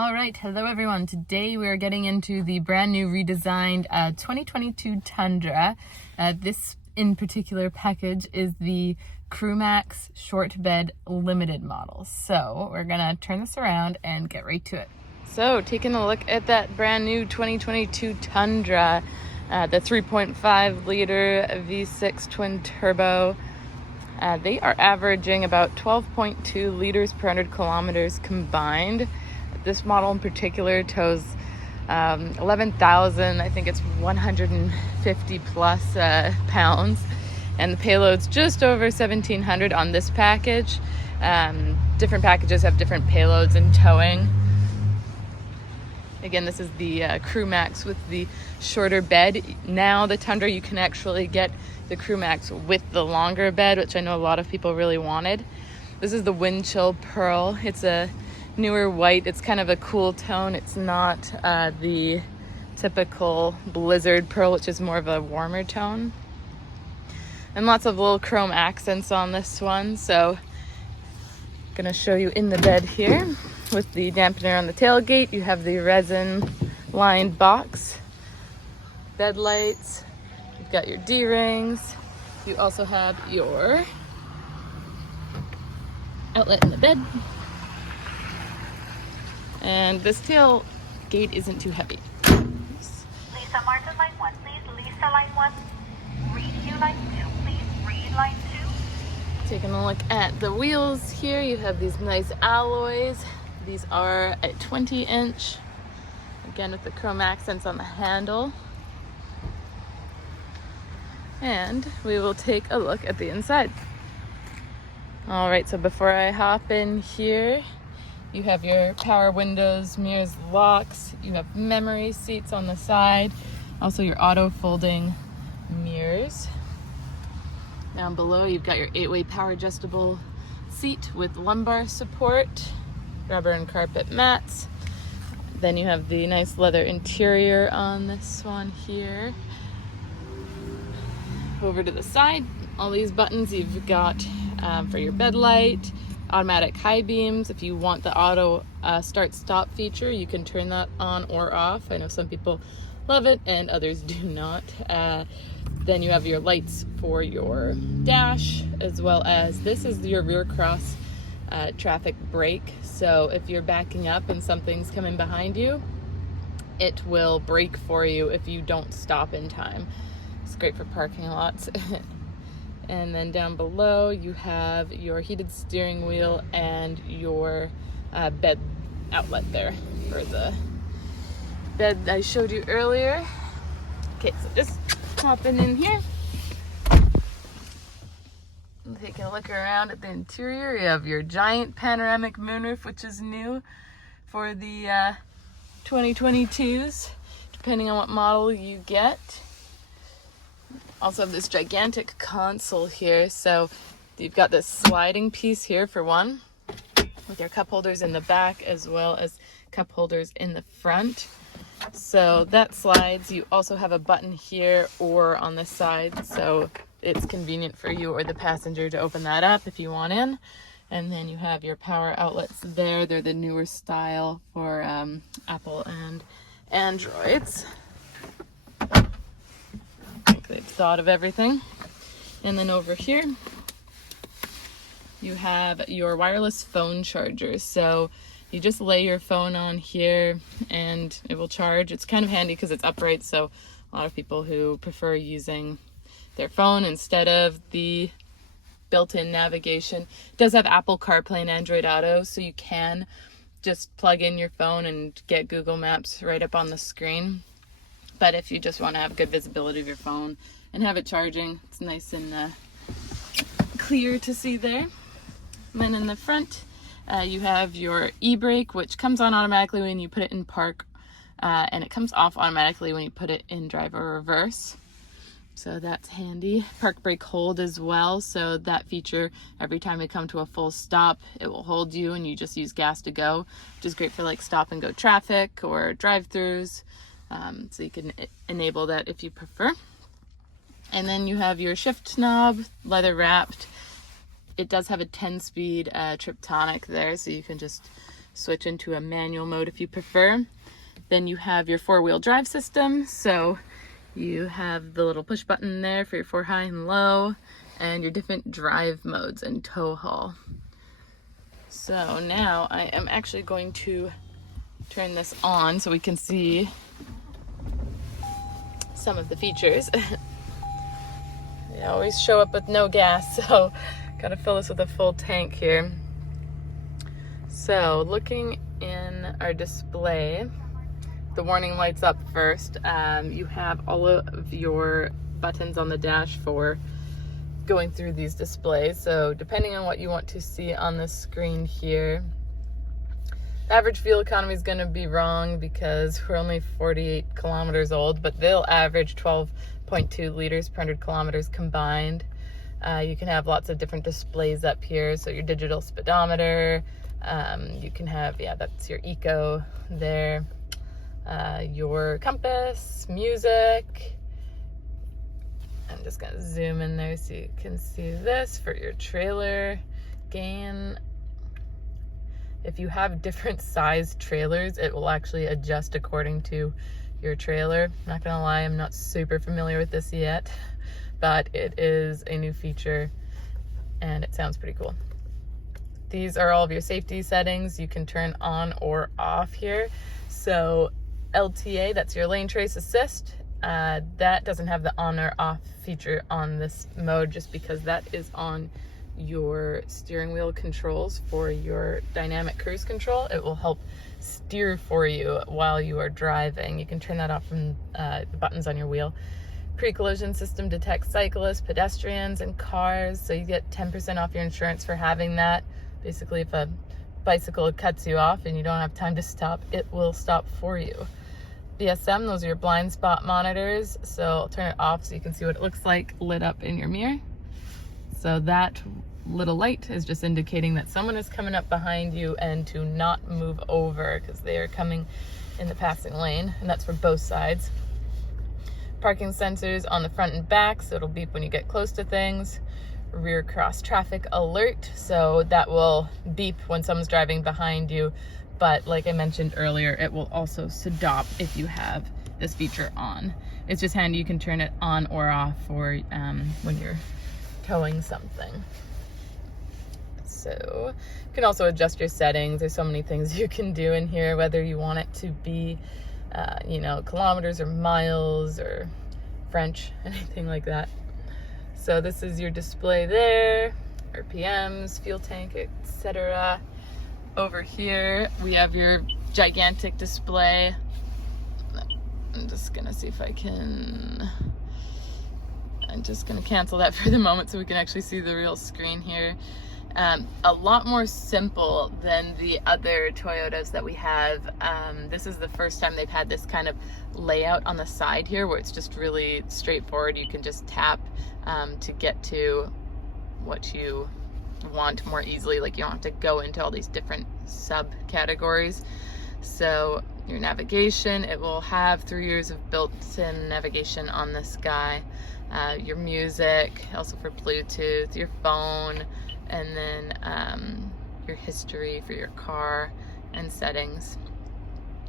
All right, hello everyone. Today we are getting into the brand new redesigned 2022 Tundra. This in particular package is the Crewmax short bed limited model. So we're gonna turn this around and get right to it. So taking a look at that brand new 2022 Tundra, the 3.5 liter V6 twin turbo. They are averaging about 12.2 liters per 100 kilometers combined. This model in particular tows 11,000, I think it's 150 plus pounds, and the payload's just over 1,700 on this package. Different packages have different payloads in towing. Again, this is the Crewmax with the shorter bed. Now the Tundra, you can actually get the Crewmax with the longer bed, which I know a lot of people really wanted. This is the Wind Chill Pearl. It's a newer white. It's kind of a cool tone. It's not the typical Blizzard Pearl, which is more of a warmer tone. And lots of little chrome accents on this one. So I'm gonna show you in the bed here with the dampener on the tailgate. You have the resin lined box, bed lights, you've got your D-rings. You also have your outlet in the bed. And this tailgate isn't too heavy. Lisa, Martin, line 1, please. Lisa, line 1. Read you, line 2, please. Read, line 2. Taking a look at the wheels here, you have these nice alloys. These are a 20-inch, again with the chrome accents on the handle. And we will take a look at the inside. All right, so before I hop in here, you have your power windows, mirrors, locks. You have memory seats on the side. Also your auto folding mirrors. Down below, you've got your 8-way power adjustable seat with lumbar support, rubber and carpet mats. Then you have the nice leather interior on this one here. Over to the side, all these buttons you've got for your bed light, automatic high beams. If you want the auto start stop feature, you can turn that on or off. I know some people love it and others do not. Then you have your lights for your dash, as well as this is your rear cross traffic brake. So if you're backing up and something's coming behind you, it will brake for you if you don't stop in time. It's great for parking lots. And then down below you have your heated steering wheel and your bed outlet there for the bed I showed you earlier. Okay, so just hopping in here and taking a look around at the interior. You have your giant panoramic moonroof, which is new for the 2022s, depending on what model you get. Also have this gigantic console here, so you've got this sliding piece here for one, with your cup holders in the back as well as cup holders in the front. So that slides. You also have a button here or on the side, so it's convenient for you or the passenger to open that up if you want in. And then you have your power outlets there. They're the newer style for Apple and Androids. They've thought of everything. And then over here you have your wireless phone charger. So you just lay your phone on here and it will charge. It's kind of handy because it's upright, so a lot of people who prefer using their phone instead of the built-in navigation. It does have Apple CarPlay and Android Auto, so you can just plug in your phone and get Google Maps right up on the screen. But if you just want to have good visibility of your phone and have it charging, it's nice and clear to see there. And then in the front, you have your e-brake, which comes on automatically when you put it in park, and it comes off automatically when you put it in drive or reverse. So that's handy. Park brake hold as well, so that feature, every time you come to a full stop, it will hold you and you just use gas to go, which is great for like stop and go traffic or drive-throughs. So you can enable that if you prefer. And then you have your shift knob, leather wrapped. It does have a 10-speed Triptonic there, so you can just switch into a manual mode if you prefer. Then you have your 4-wheel drive system. So you have the little push button there for your 4 high and low, and your different drive modes and tow haul. So now I am actually going to turn this on so we can see some of the features. They always show up with no gas, so gotta fill this with a full tank here. So looking in our display, the warning lights up first. You have all of your buttons on the dash for going through these displays. So depending on what you want to see on the screen here, the average fuel economy is going to be wrong because we're only 48 kilometers old, but they'll average 12.2 liters per 100 kilometers combined. You can have lots of different displays up here. So your digital speedometer, you can have, that's your eco there, your compass, music. I'm just gonna zoom in there so you can see this for your trailer gain. If you have different size trailers, it will actually adjust according to your trailer. Not gonna lie, I'm not super familiar with this yet, but it is a new feature and it sounds pretty cool. These are all of your safety settings. You can turn on or off here. So LTA, that's your lane trace assist. That doesn't have the on or off feature on this mode just because that is on your steering wheel controls for your dynamic cruise control. It will help steer for you while you are driving. You can turn that off from the buttons on your wheel. Pre-collision system detects cyclists, pedestrians, and cars, so you get 10% off your insurance for having that. Basically, if a bicycle cuts you off and you don't have time to stop, it will stop for you. BSM, those are your blind spot monitors. So I'll turn it off so you can see what it looks like lit up in your mirror. So that little light is just indicating that someone is coming up behind you and to not move over because they are coming in the passing lane, and that's for both sides. Parking sensors on the front and back, so it'll beep when you get close to things. Rear cross traffic alert, so that will beep when someone's driving behind you. But like I mentioned earlier, it will also stop if you have this feature on. It's just handy, you can turn it on or off for when you're towing something. So you can also adjust your settings. There's so many things you can do in here, whether you want it to be, kilometers or miles or French, anything like that. So this is your display there, RPMs, fuel tank, etc. Over here, we have your gigantic display. I'm just gonna see if I can, I'm just gonna cancel that for the moment so we can actually see the real screen here. A lot more simple than the other Toyotas that we have. This is the first time they've had this kind of layout on the side here where it's just really straightforward. You can just tap to get to what you want more easily. Like, you don't have to go into all these different subcategories. So your navigation, it will have 3 years of built-in navigation on this guy. Your music, also for Bluetooth, your phone, and then your history for your car and settings.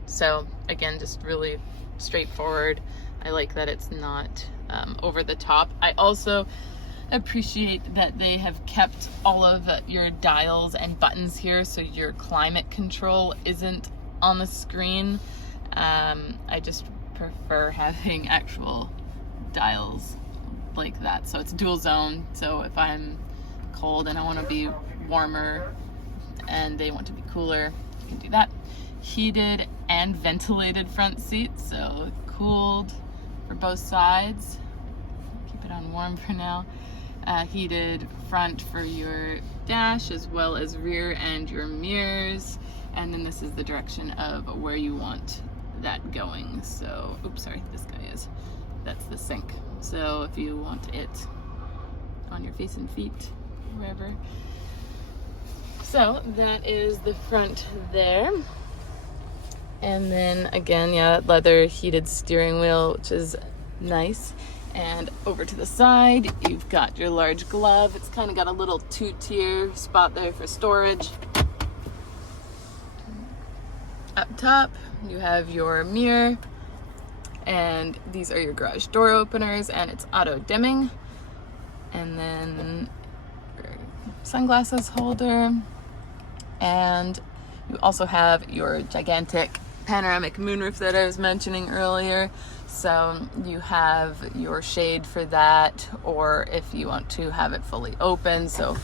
So again, just really straightforward. I like that it's not over the top. I also appreciate that they have kept all of your dials and buttons here, so your climate control isn't on the screen. I just prefer having actual dials like that. So it's dual zone, so if I'm cold and I want to be warmer and they want to be cooler, you can do that. Heated and ventilated front seats, so cooled for both sides. Keep it on warm for now. Heated front for your dash as well as rear and your mirrors, and then this is the direction of where you want that going. So oops, sorry, this guy is, that's the sync. So if you want it on your face and feet, wherever. So that is the front there. And then again, yeah, leather heated steering wheel, which is nice. And over to the side, you've got your large glove. It's kind of got a little 2-tier spot there for storage. Up top, you have your mirror, and these are your garage door openers, and it's auto dimming. And then your sunglasses holder, and you also have your gigantic panoramic moonroof that I was mentioning earlier. So you have your shade for that, or if you want to have it fully open, so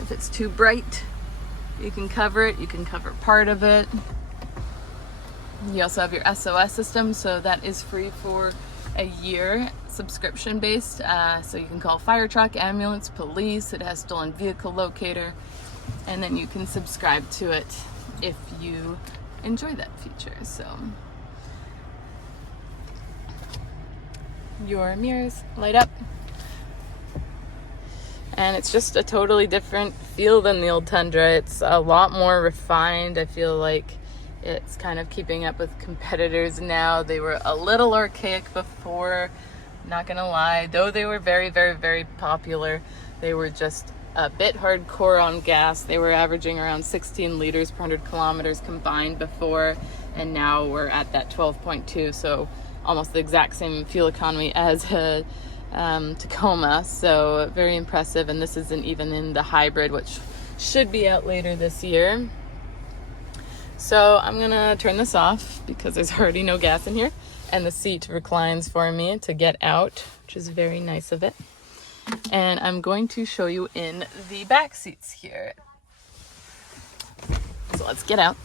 if it's too bright, you can cover it, you can cover part of it. You also have your SOS system, so that is free for a year, subscription based. So you can call fire truck, ambulance, police. It has stolen vehicle locator, and then you can subscribe to it if you enjoy that feature. So your mirrors light up, and it's just a totally different feel than the old Tundra. It's a lot more refined. I feel like it's kind of keeping up with competitors now. They were a little archaic before, not gonna lie. Though they were very, very, very popular, they were just a bit hardcore on gas. They were averaging around 16 liters per 100 kilometers combined before, and now we're at that 12.2, so almost the exact same fuel economy as a Tacoma. So very impressive, and this isn't even in the hybrid, which should be out later this year. So I'm gonna turn this off because there's already no gas in here, and the seat reclines for me to get out, which is very nice of it. And I'm going to show you in the back seats here. So let's get out.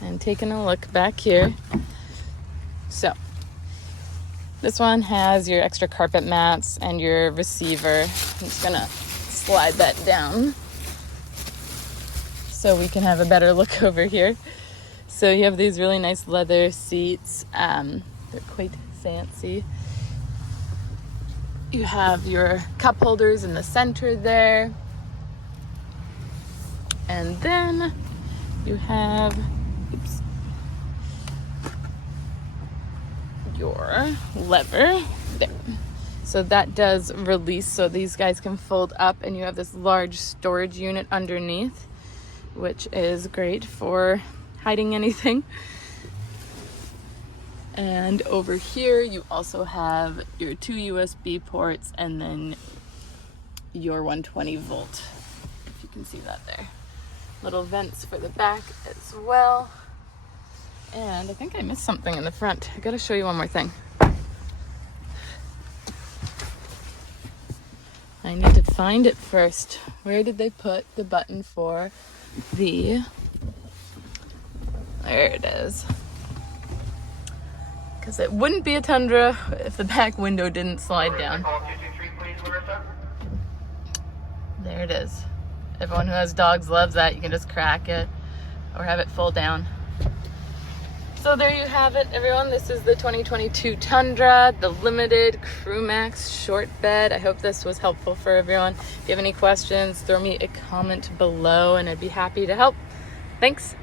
And taking a look back here. So this one has your extra carpet mats and your receiver. I'm just gonna slide that down so we can have a better look over here. So you have these really nice leather seats. They're quite fancy. You have your cup holders in the center there. And then you have, your lever there. So that does release, so these guys can fold up, and you have this large storage unit underneath, which is great for hiding anything. And over here you also have your 2 USB ports, and then your 120 volt, if you can see that there. Little vents for the back as well. And I think I missed something in the front. I gotta show you one more thing. I need to find it first. Where did they put the button for the... There it is. Because it wouldn't be a Tundra if the back window didn't slide down. There it is. Everyone who has dogs loves that. You can just crack it or have it full down. So there you have it, everyone. This is the 2022 Tundra, the limited Crewmax short bed. I hope this was helpful for everyone. If you have any questions, throw me a comment below and I'd be happy to help. Thanks.